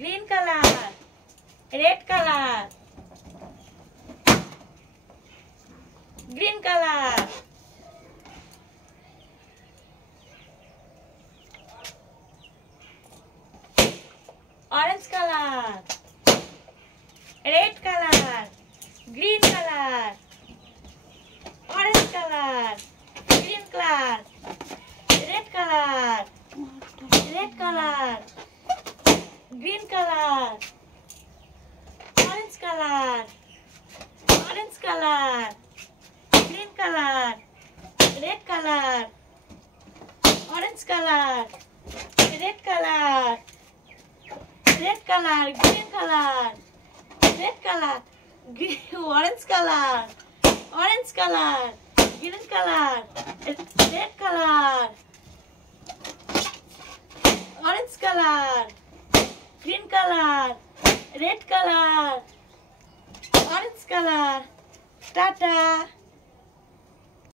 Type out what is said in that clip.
green color, red color, green color, orange color, red color, green color, orange color, green color, red color, red color, green color, orange color, orange color, green color, red color, orange color, red color, red color, green color, red color, green, orange color, orange color, green color, red color, orange color, green color, red color, orange color. Tata.